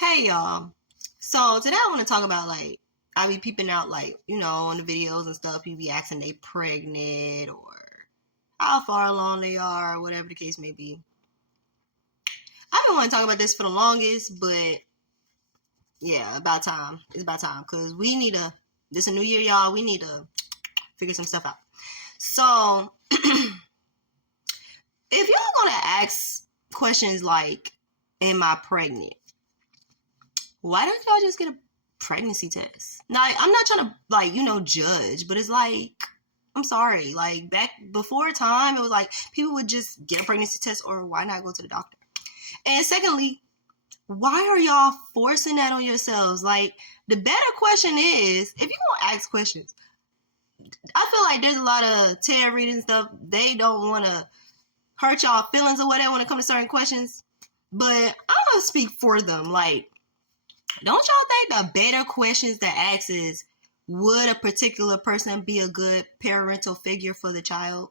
Hey y'all. So today I want to talk about I be peeping out on the videos and stuff, people be asking they pregnant or how far along they are, or whatever the case may be. I've been wanting to talk about this for the longest, but yeah, about time. It's about time because we need to. This a new year, y'all. We need to figure some stuff out. So if y'all gonna ask questions like, "Am I pregnant?" Why don't y'all just get a pregnancy test? Now, I'm not trying to, judge, but it's like, I'm sorry. Like, back before time, it was like people would just get a pregnancy test, or why not go to the doctor? And secondly, why are y'all forcing that on yourselves? Like, the better question is, if you want to ask questions, I feel like there's a lot of tarot reading and stuff. They don't want to hurt y'all feelings or whatever when it comes to certain questions. But I'm going to speak for them. Like, don't y'all think the better questions to ask is, would a particular person be a good parental figure for the child?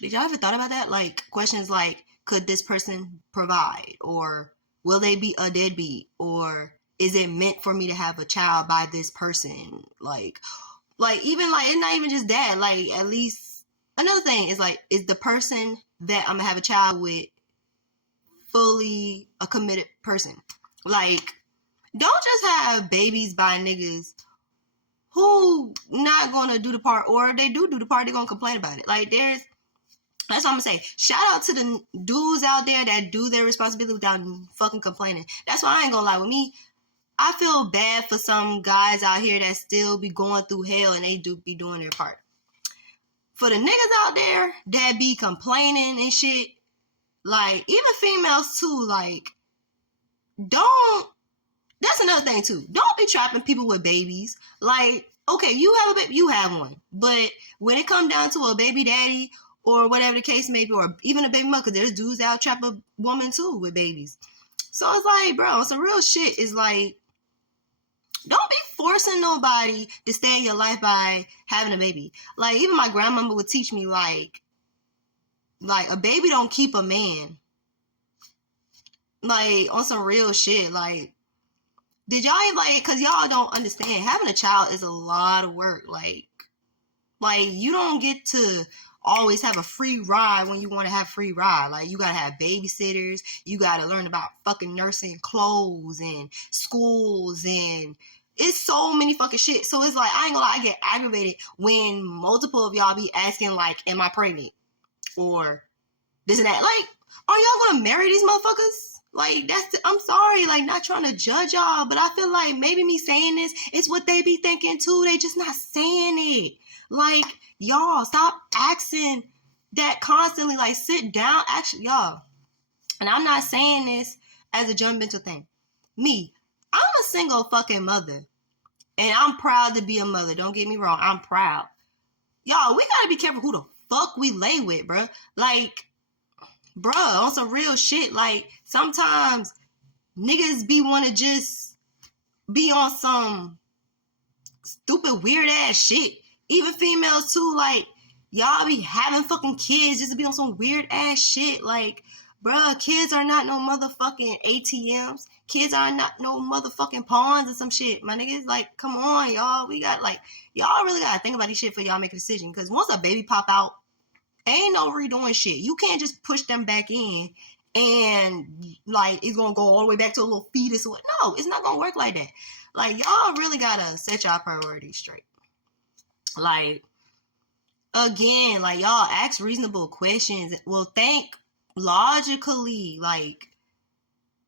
Did y'all ever thought about that? Like questions like, could this person provide? Or will they be a deadbeat? Or is it meant for me to have a child by this person? Even it's not even just that. Like, at least another thing is like, is the person that I'm gonna have a child with fully a committed person? Like, don't just have babies by niggas who not gonna do the part, or they do the part, they're gonna complain about it. That's what I'm gonna say. Shout out to the dudes out there that do their responsibility without fucking complaining. That's why I ain't gonna lie. With me, I feel bad for some guys out here that still be going through hell and they do be doing their part. For the niggas out there that be complaining and shit, like, even females too, like, don't that's another thing too. Don't be trapping people with babies. Like, okay, you have a baby, you have one. But when it comes down to a baby daddy or whatever the case may be, or even a baby mother, because there's dudes out trap a woman too with babies. So it's like, bro, some real shit is like, don't be forcing nobody to stay in your life by having a baby. Like, even my grandmama would teach me, like a baby don't keep a man. Like, on some real shit. Like, did y'all because y'all don't understand, having a child is a lot of work. Like you don't get to always have a free ride when you want to have free ride. Like, you gotta have babysitters, you gotta learn about fucking nursing, clothes, and schools, and it's so many fucking shit. So it's like, I ain't gonna lie, I get aggravated when multiple of y'all be asking like, am I pregnant? Or this and that. Like, are y'all gonna marry these motherfuckers? Like, I'm sorry, like, not trying to judge y'all, but I feel like maybe me saying this is what they be thinking too. They just not saying it. Like, y'all, stop asking that constantly. Like, sit down, actually, y'all. And I'm not saying this as a judgmental thing. Me, I'm a single fucking mother. And I'm proud to be a mother. Don't get me wrong, I'm proud. Y'all, we gotta be careful who the fuck we lay with, bruh. Like, bruh, on some real shit. Like, sometimes niggas be want to just be on some stupid weird ass shit. Even females too. Like, y'all be having fucking kids just to be on some weird ass shit. Like, bruh, kids are not no motherfucking ATMs. Kids are not no motherfucking pawns or some shit. My niggas, like, come on, y'all. We got, like, y'all really gotta think about this shit before y'all make a decision. Because once a baby pop out, ain't no redoing shit. You can't just push them back in and like it's gonna go all the way back to a little fetus. No, it's not gonna work like that. Like, y'all really gotta set y'all priorities straight. Like, again, like, y'all ask reasonable questions. Well, think logically, like,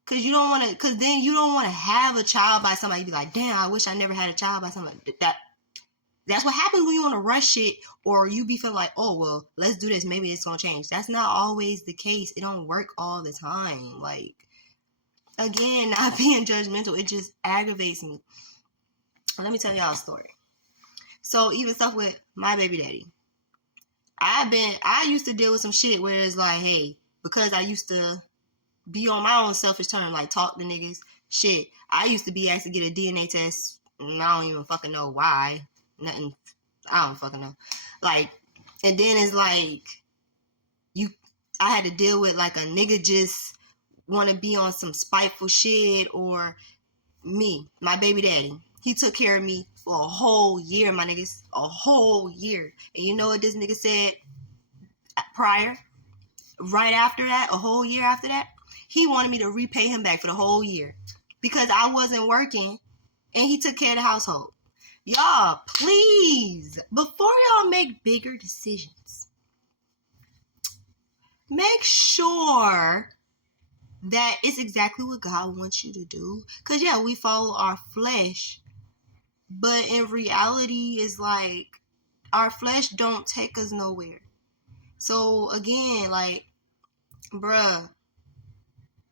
cause then you don't want to have a child by somebody. You be like, damn, I wish I never had a child by somebody. That's what happens when you want to rush it, or you be feeling like, oh, well, let's do this. Maybe it's going to change. That's not always the case. It don't work all the time. Like, again, not being judgmental, it just aggravates me. Let me tell y'all a story. So, even stuff with my baby daddy. I used to deal with some shit where it's like, hey, because I used to be on my own selfish term, like, talk to niggas, shit. I used to be asked to get a DNA test, and I don't even fucking know why. Nothing, I don't fucking know. Like, and then it's like, I had to deal with like a nigga just want to be on some spiteful shit. Or me, my baby daddy, he took care of me for a whole year, my niggas. A whole year. And you know what this nigga said prior? Right after that, a whole year after that, he wanted me to repay him back for the whole year because I wasn't working and he took care of the household. Y'all, please, before y'all make bigger decisions, make sure that it's exactly what God wants you to do. Because, yeah, we follow our flesh, but in reality, it's like our flesh don't take us nowhere. So, again, like, bruh,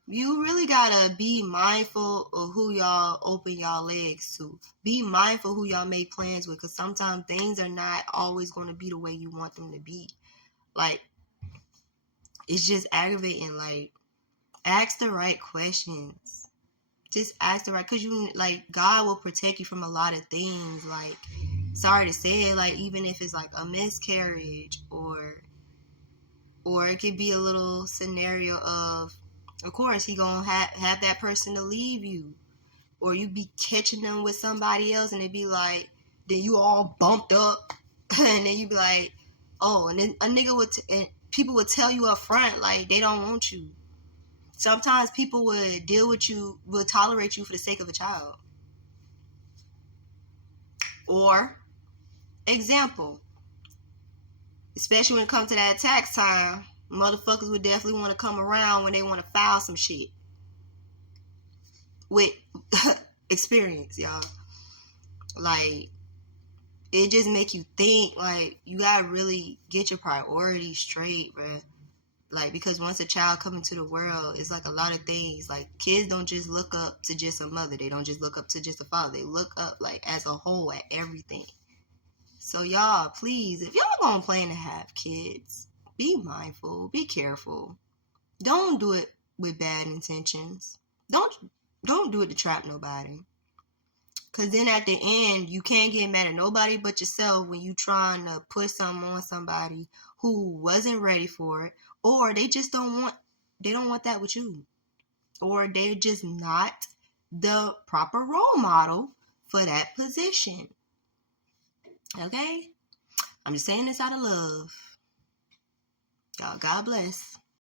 you really gotta be mindful of who y'all open y'all legs to. Be mindful who y'all make plans with, because sometimes things are not always going to be the way you want them to be. Like, it's just aggravating. Like, ask the right questions. Just ask the right, because you, like, God will protect you from a lot of things. Like, sorry to say it, like, even if it's like a miscarriage, or it could be a little scenario of course, he gonna have that person to leave you, or you be catching them with somebody else, and it be like, then you all bumped up, and then you be like, oh, and then a nigga and people would tell you up front, like, they don't want you. Sometimes people would deal with you, would tolerate you for the sake of a child. Or, example, especially when it comes to that tax time, motherfuckers would definitely want to come around when they want to file some shit. With experience, y'all. Like, it just make you think, like, you gotta really get your priorities straight, bruh. Like, because once a child comes into the world, it's like a lot of things. Like, kids don't just look up to just a mother. They don't just look up to just a father. They look up, like, as a whole at everything. So, y'all, please, if y'all gonna plan to have kids, be mindful, be careful. Don't do it with bad intentions. Don't do it to trap nobody. Because then at the end, you can't get mad at nobody but yourself when you trying to put something on somebody who wasn't ready for it, or they just don't want that with you, or they're just not the proper role model for that position. Okay? I'm just saying this out of love. Y'all, God bless.